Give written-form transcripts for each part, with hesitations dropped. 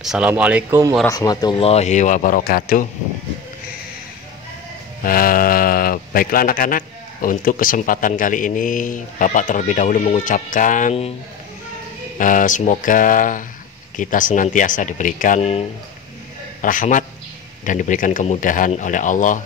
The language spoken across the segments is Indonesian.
Assalamualaikum warahmatullahi wabarakatuh. Baiklah anak-anak, untuk kesempatan kali ini Bapak terlebih dahulu mengucapkan semoga kita senantiasa diberikan rahmat dan diberikan kemudahan oleh Allah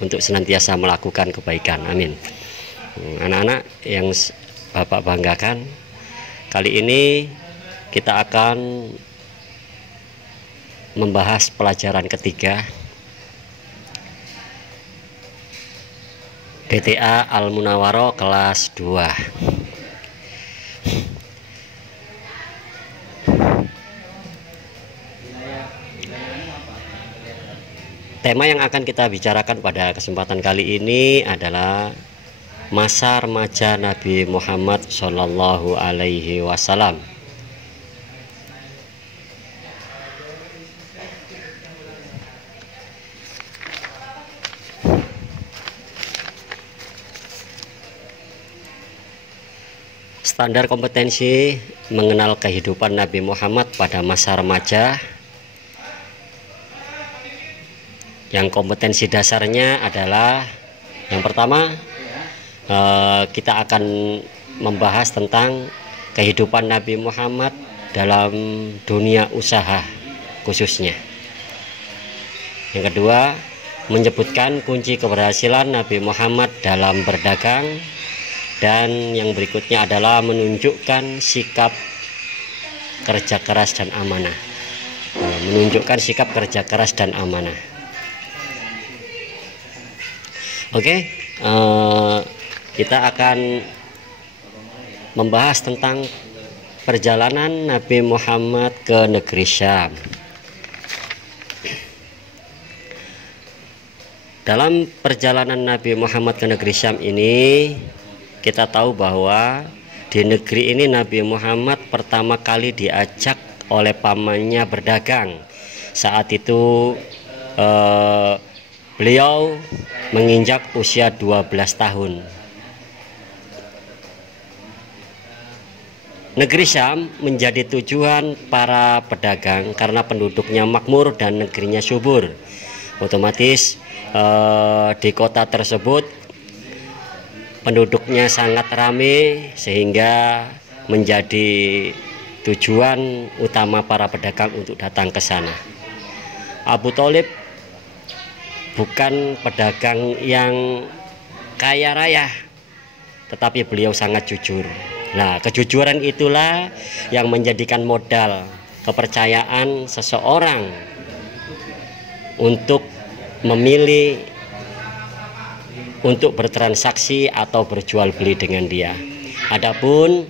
untuk senantiasa melakukan kebaikan. Amin. Anak-anak yang Bapak banggakan, kali ini kita akan membahas pelajaran ketiga DTA Al-Munawwaroh kelas 2. Tema yang akan kita bicarakan pada kesempatan kali ini adalah masa remaja Nabi Muhammad Shallallahu Alaihi Wasallam. Standar kompetensi mengenal kehidupan Nabi Muhammad pada masa remaja. Yang kompetensi dasarnya adalah yang pertama, kita akan membahas tentang kehidupan Nabi Muhammad dalam dunia usaha khususnya. Yang kedua, menyebutkan kunci keberhasilan Nabi Muhammad dalam berdagang. Dan yang berikutnya adalah menunjukkan sikap kerja keras dan amanah. Menunjukkan sikap kerja keras dan amanah. Oke, kita akan membahas tentang perjalanan Nabi Muhammad ke negeri Syam. Dalam perjalanan Nabi Muhammad ke negeri Syam ini, kita tahu bahwa di negeri ini Nabi Muhammad pertama kali diajak oleh pamannya berdagang. Saat itu beliau menginjak usia 12 tahun. Negeri Syam menjadi tujuan para pedagang karena penduduknya makmur dan negerinya subur. Otomatis di kota tersebut penduduknya sangat ramai sehingga menjadi tujuan utama para pedagang untuk datang ke sana. Abu Thalib bukan pedagang yang kaya raya, tetapi beliau sangat jujur. Nah, kejujuran itulah yang menjadikan modal kepercayaan seseorang untuk memilih untuk bertransaksi atau berjual beli dengan dia. Adapun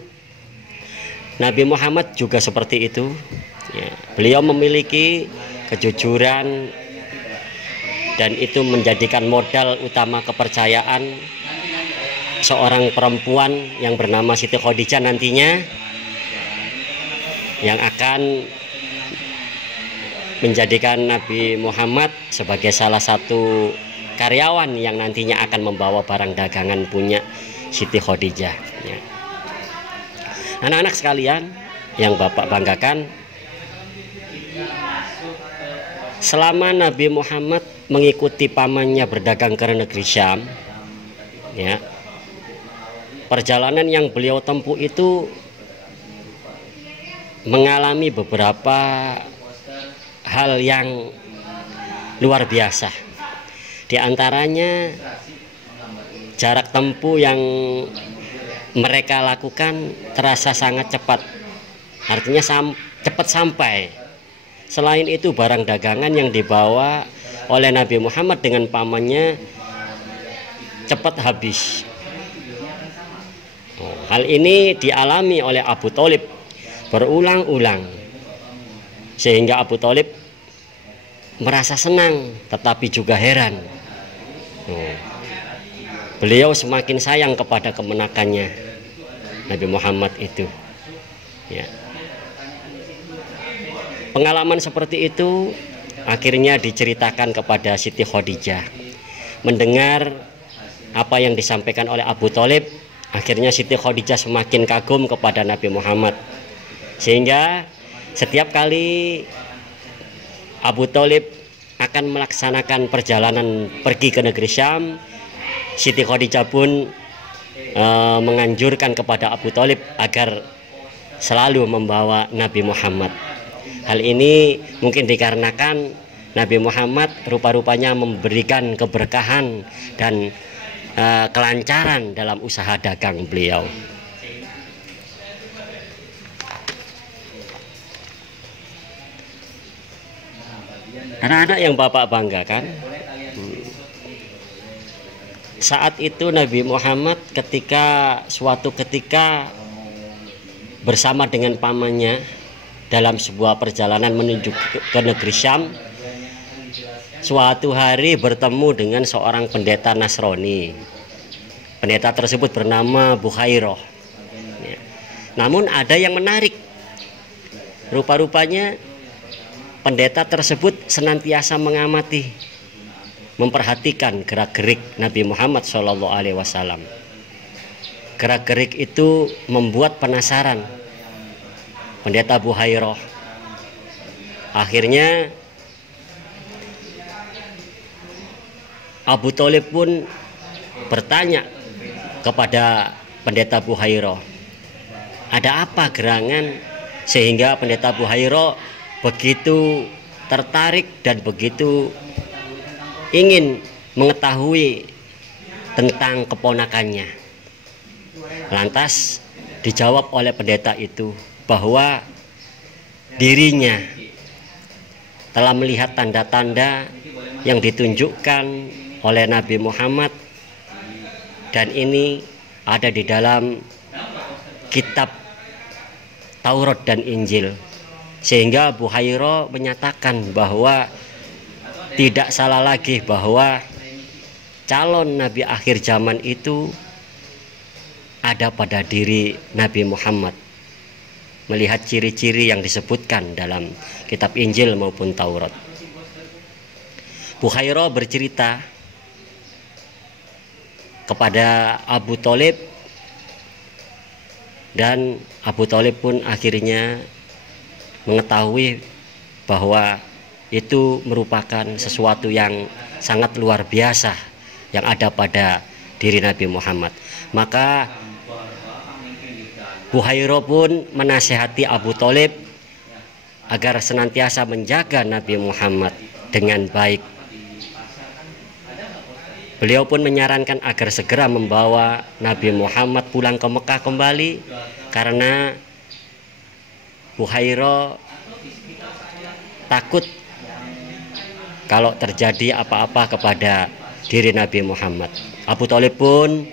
Nabi Muhammad juga seperti itu. Ya, beliau memiliki kejujuran dan itu menjadikan modal utama kepercayaan seorang perempuan yang bernama Siti Khadijah nantinya, yang akan menjadikan Nabi Muhammad sebagai salah satu karyawan yang nantinya akan membawa barang dagangan punya Siti Khadijah. Ya. Anak-anak sekalian yang Bapak banggakan, selama Nabi Muhammad mengikuti pamannya berdagang ke negeri Syam, ya, perjalanan yang beliau tempuh itu mengalami beberapa hal yang luar biasa. Di antaranya jarak tempuh yang mereka lakukan terasa sangat cepat. Artinya cepat sampai. Selain itu barang dagangan yang dibawa oleh Nabi Muhammad dengan pamannya cepat habis. Hal ini dialami oleh Abu Thalib berulang-ulang, sehingga Abu Thalib merasa senang tetapi juga heran. Beliau semakin sayang kepada kemenakannya Nabi Muhammad itu. Ya. Pengalaman seperti itu akhirnya diceritakan kepada Siti Khadijah. Mendengar apa yang disampaikan oleh Abu Thalib, akhirnya Siti Khadijah semakin kagum kepada Nabi Muhammad, sehingga setiap kali Abu Thalib akan melaksanakan perjalanan pergi ke negeri Syam, Siti Khadijah pun menganjurkan kepada Abu Thalib agar selalu membawa Nabi Muhammad. Hal ini mungkin dikarenakan Nabi Muhammad rupa-rupanya memberikan keberkahan dan kelancaran dalam usaha dagang beliau. Anak-anak yang Bapak banggakan, saat itu Nabi Muhammad suatu ketika bersama dengan pamannya dalam sebuah perjalanan menuju ke negeri Syam, suatu hari bertemu dengan seorang pendeta Nasrani. Pendeta tersebut bernama Bukhairah. Namun ada yang menarik, rupa-rupanya pendeta tersebut senantiasa mengamati, memperhatikan gerak-gerik Nabi Muhammad SAW. Gerak-gerik itu membuat penasaran pendeta Bukhairah. Akhirnya Abu Thalib pun bertanya kepada pendeta Bukhairah, ada apa gerangan sehingga pendeta Bukhairah begitu tertarik dan begitu ingin mengetahui tentang keponakannya. Lantas dijawab oleh pendeta itu bahwa dirinya telah melihat tanda-tanda yang ditunjukkan oleh Nabi Muhammad, dan ini ada di dalam kitab Taurat dan Injil, sehingga Bukhairah menyatakan bahwa tidak salah lagi bahwa calon Nabi akhir zaman itu ada pada diri Nabi Muhammad, melihat ciri-ciri yang disebutkan dalam kitab Injil maupun Taurat. Bukhairah bercerita kepada Abu Thalib, dan Abu Thalib pun akhirnya mengetahui bahwa itu merupakan sesuatu yang sangat luar biasa yang ada pada diri Nabi Muhammad. Maka Bukhairah pun menasihati Abu Thalib agar senantiasa menjaga Nabi Muhammad dengan baik. Beliau pun menyarankan agar segera membawa Nabi Muhammad pulang ke Mekah kembali, karena Bukhairah takut kalau terjadi apa-apa kepada diri Nabi Muhammad. Abu Thalib pun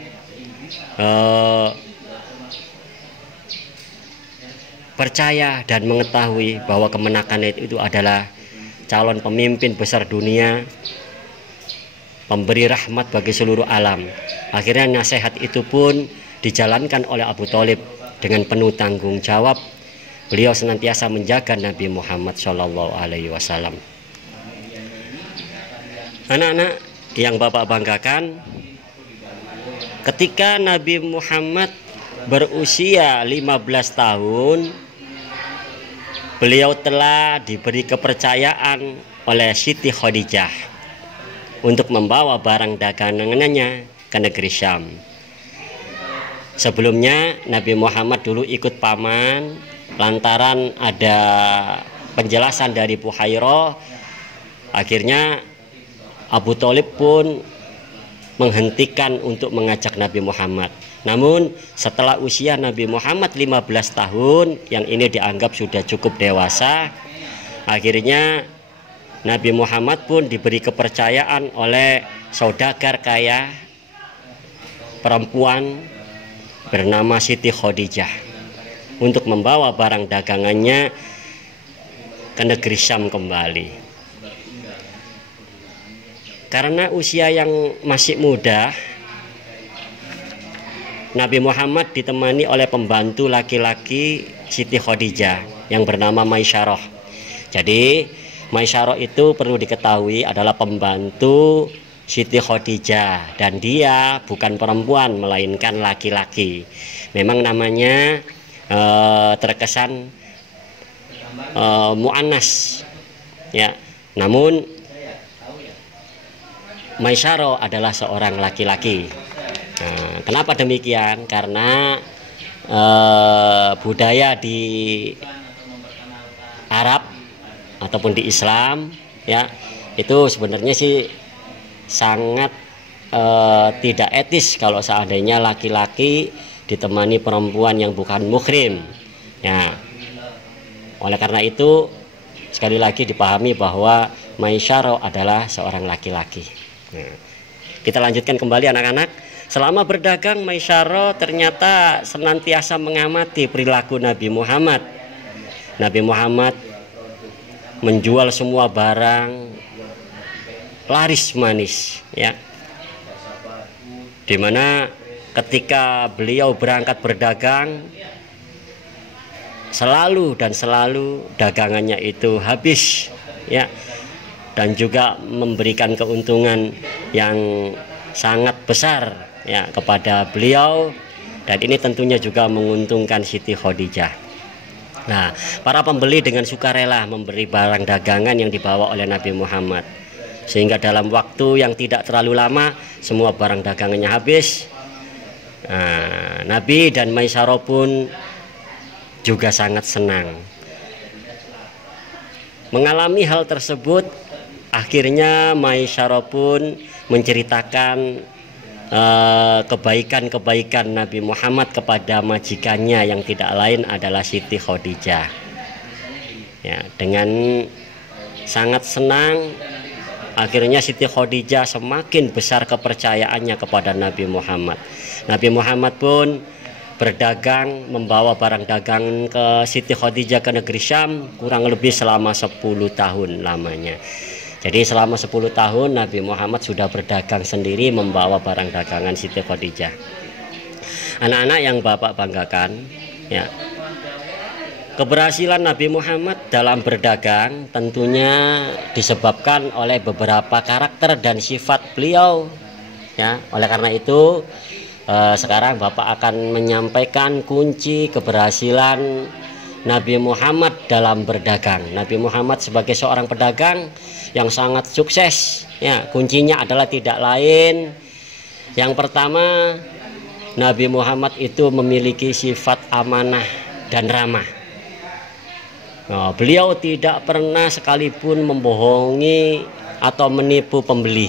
percaya dan mengetahui bahwa kemenakan itu adalah calon pemimpin besar dunia, pemberi rahmat bagi seluruh alam. Akhirnya nasihat itu pun dijalankan oleh Abu Thalib dengan penuh tanggung jawab. Beliau senantiasa menjaga Nabi Muhammad SAW. Anak-anak yang Bapak banggakan, ketika Nabi Muhammad berusia 15 tahun, beliau telah diberi kepercayaan oleh Siti Khadijah untuk membawa barang dagangannya ke negeri Syam. Sebelumnya Nabi Muhammad dulu ikut paman, lantaran ada penjelasan dari Bukhairah. Akhirnya Abu Thalib pun menghentikan untuk mengajak Nabi Muhammad. Namun setelah usia Nabi Muhammad 15 tahun, yang ini dianggap sudah cukup dewasa, akhirnya Nabi Muhammad pun diberi kepercayaan oleh saudagar kaya perempuan bernama Siti Khadijah untuk membawa barang dagangannya ke negeri Syam kembali. Karena usia yang masih muda, Nabi Muhammad ditemani oleh pembantu laki-laki Siti Khadijah yang bernama Maisyarah. Jadi Maisyarah itu perlu diketahui adalah pembantu Siti Khadijah, dan dia bukan perempuan melainkan laki-laki. Memang namanya terkesan mu'annas, ya, Namun Maisyaro adalah seorang laki-laki. Nah, kenapa demikian? Karena budaya di Arab ataupun di Islam ya, itu sebenarnya sih sangat tidak etis kalau seandainya laki-laki ditemani perempuan yang bukan muhrim ya. Oleh karena itu sekali lagi dipahami bahwa Maisyaro adalah seorang laki-laki. Nah, kita lanjutkan kembali anak-anak. Selama berdagang, Maisyaro ternyata senantiasa mengamati perilaku Nabi Muhammad. Nabi Muhammad menjual semua barang laris manis ya. Dimana ketika beliau berangkat berdagang, selalu dagangannya itu habis ya, dan juga memberikan keuntungan yang sangat besar ya kepada beliau, dan ini tentunya juga menguntungkan Siti Khadijah. Nah, para pembeli dengan sukarela memberi barang dagangan yang dibawa oleh Nabi Muhammad, sehingga dalam waktu yang tidak terlalu lama semua barang dagangannya habis. Nah, Nabi dan Maisyaro pun juga sangat senang mengalami hal tersebut. Akhirnya Maisyaro pun menceritakan kebaikan-kebaikan Nabi Muhammad kepada majikannya yang tidak lain adalah Siti Khadijah ya. Dengan sangat senang akhirnya Siti Khadijah semakin besar kepercayaannya kepada Nabi Muhammad. Nabi Muhammad pun berdagang, membawa barang dagangan ke Siti Khadijah ke negeri Syam kurang lebih selama 10 tahun lamanya. Jadi selama 10 tahun Nabi Muhammad sudah berdagang sendiri, membawa barang dagangan Siti Khadijah. Anak-anak yang Bapak banggakan ya, keberhasilan Nabi Muhammad dalam berdagang tentunya disebabkan oleh beberapa karakter dan sifat beliau ya. Oleh karena itu sekarang Bapak akan menyampaikan kunci keberhasilan Nabi Muhammad dalam berdagang. Nabi Muhammad sebagai seorang pedagang yang sangat sukses ya, kuncinya adalah tidak lain. Yang pertama, Nabi Muhammad itu memiliki sifat amanah dan ramah. Nah, beliau tidak pernah sekalipun membohongi atau menipu pembeli.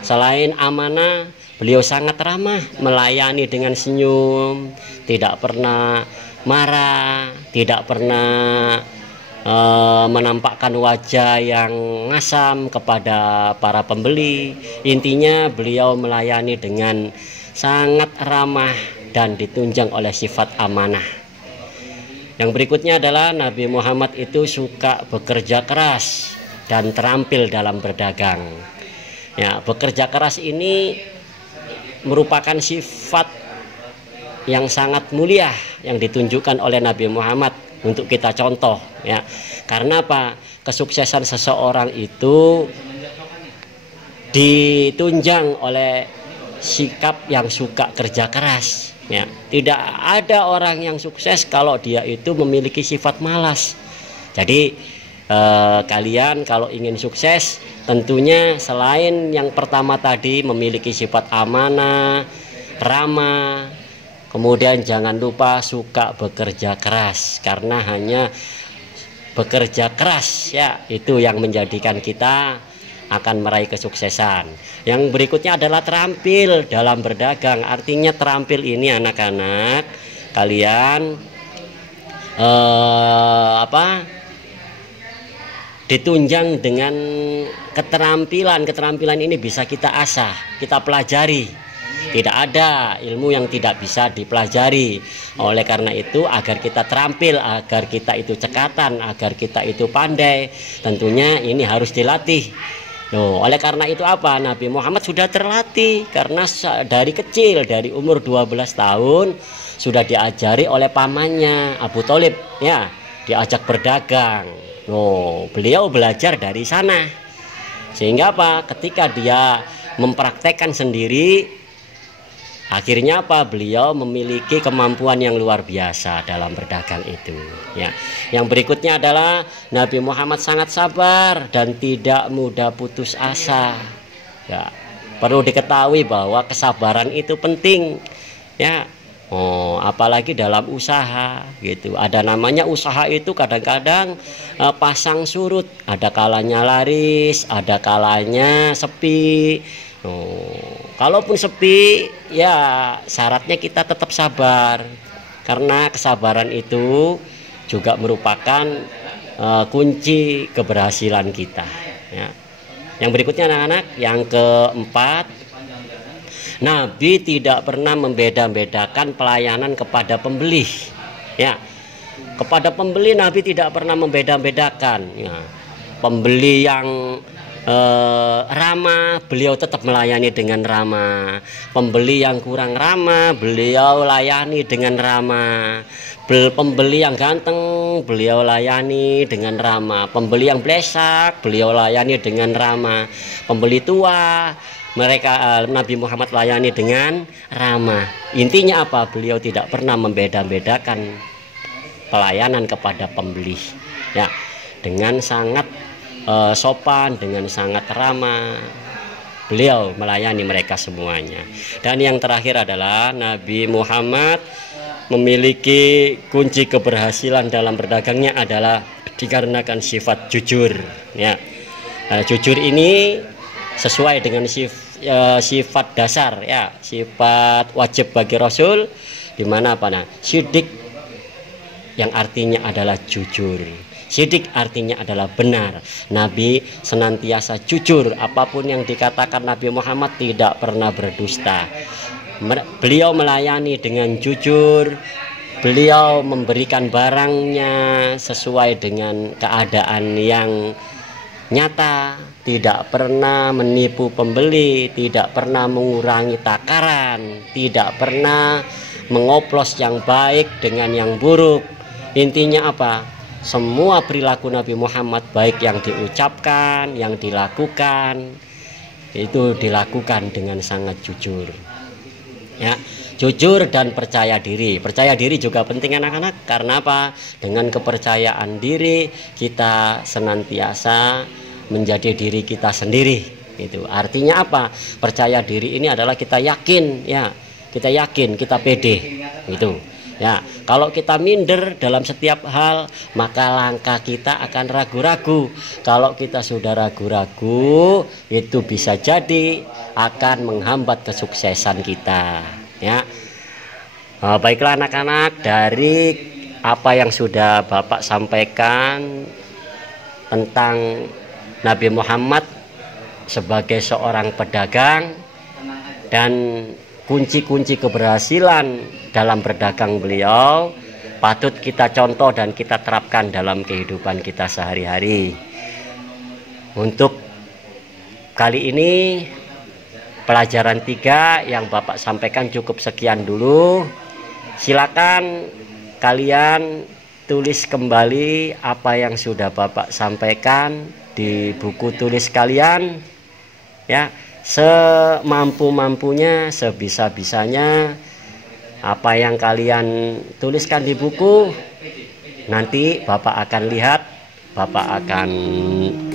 Selain amanah, beliau sangat ramah, melayani dengan senyum, tidak pernah marah, tidak pernah menampakkan wajah yang ngasam kepada para pembeli. Intinya beliau melayani dengan sangat ramah dan ditunjang oleh sifat amanah. Yang berikutnya adalah Nabi Muhammad itu suka bekerja keras dan terampil dalam berdagang ya. Bekerja keras ini merupakan sifat yang sangat mulia yang ditunjukkan oleh Nabi Muhammad untuk kita contoh ya. Karena apa? Kesuksesan seseorang itu ditunjang oleh sikap yang suka kerja keras ya. Tidak ada orang yang sukses kalau dia itu memiliki sifat malas. Jadi kalian kalau ingin sukses tentunya selain yang pertama tadi memiliki sifat amanah, ramah, kemudian jangan lupa suka bekerja keras, karena hanya bekerja keras ya itu yang menjadikan kita akan meraih kesuksesan. Yang berikutnya adalah terampil dalam berdagang. Artinya terampil ini anak-anak kalian ditunjang dengan keterampilan. Keterampilan ini bisa kita asah, kita pelajari. Tidak ada ilmu yang tidak bisa dipelajari. Oleh karena itu, agar kita terampil, agar kita itu cekatan, agar kita itu pandai, tentunya ini harus dilatih. Loh, oleh karena itu apa? Nabi Muhammad sudah terlatih, karena dari kecil, dari umur 12 tahun sudah diajari oleh pamannya Abu Thalib ya, diajak berdagang. Loh, beliau belajar dari sana. Sehingga apa? Ketika dia mempraktekkan sendiri, Akhirnya apa? Beliau memiliki kemampuan yang luar biasa dalam berdagang itu. Ya. Yang berikutnya adalah Nabi Muhammad sangat sabar dan tidak mudah putus asa. Ya. Perlu diketahui bahwa kesabaran itu penting. Ya. Oh, apalagi dalam usaha gitu. Ada namanya usaha itu kadang-kadang pasang surut. Ada kalanya laris, ada kalanya sepi. Oh, kalaupun sepi, ya syaratnya kita tetap sabar, karena kesabaran itu juga merupakan kunci keberhasilan kita. Ya. Yang berikutnya anak-anak, yang keempat, Nabi tidak pernah membeda-bedakan pelayanan kepada pembeli. Ya, kepada pembeli Nabi tidak pernah membeda-bedakan. Ya. Pembeli yang ramah, beliau tetap melayani dengan ramah. Pembeli yang kurang ramah, beliau layani dengan ramah. Pembeli yang ganteng, beliau layani dengan ramah. Pembeli yang blesak, beliau layani dengan ramah. Pembeli tua, Nabi Muhammad layani dengan ramah. Intinya apa? Beliau tidak pernah membeda-bedakan pelayanan kepada pembeli. Ya, dengan sangat sopan, dengan sangat ramah, beliau melayani mereka semuanya. Dan yang terakhir adalah Nabi Muhammad memiliki kunci keberhasilan dalam berdagangnya adalah dikarenakan sifat jujur. Ya, jujur ini sesuai dengan sifat dasar, ya, sifat wajib bagi Rasul, di mana apa? Nah, sidik yang artinya adalah jujur. Sidik artinya adalah benar. Nabi senantiasa jujur. Apapun yang dikatakan Nabi Muhammad tidak pernah berdusta. Beliau melayani dengan jujur. Beliau memberikan barangnya sesuai dengan keadaan yang nyata. Tidak pernah menipu pembeli. Tidak pernah mengurangi takaran. Tidak pernah mengoplos yang baik dengan yang buruk. Intinya apa? Semua perilaku Nabi Muhammad, baik yang diucapkan, yang dilakukan, itu dilakukan dengan sangat jujur. Ya, jujur dan percaya diri. Percaya diri juga penting anak-anak, karena apa? Dengan kepercayaan diri kita senantiasa menjadi diri kita sendiri. Itu artinya apa? Percaya diri ini adalah kita yakin, ya, kita yakin, kita pede, gitu. Ya, kalau kita minder dalam setiap hal, maka langkah kita akan ragu-ragu. Kalau kita sudah ragu-ragu, itu bisa jadi akan menghambat kesuksesan kita. Ya, baiklah anak-anak, dari apa yang sudah Bapak sampaikan tentang Nabi Muhammad sebagai seorang pedagang dan kunci-kunci keberhasilan dalam berdagang beliau, patut kita contoh dan kita terapkan dalam kehidupan kita sehari-hari. Untuk kali ini pelajaran 3 yang Bapak sampaikan cukup sekian dulu. Silakan kalian tulis kembali apa yang sudah Bapak sampaikan di buku tulis kalian, ya. Semampu-mampunya, sebisa-bisanya, apa yang kalian tuliskan di buku nanti Bapak akan lihat, Bapak akan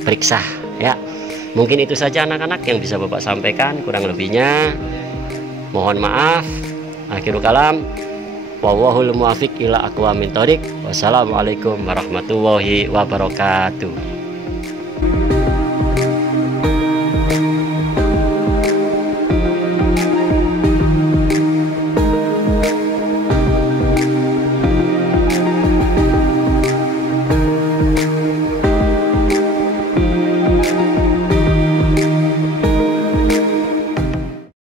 periksa, ya. Mungkin itu saja anak-anak yang bisa Bapak sampaikan, kurang lebihnya mohon maaf. Akhirul kalam, wallahul muwaffiq ila aqwamit thoriq. Wassalamualaikum warahmatullahi wabarakatuh.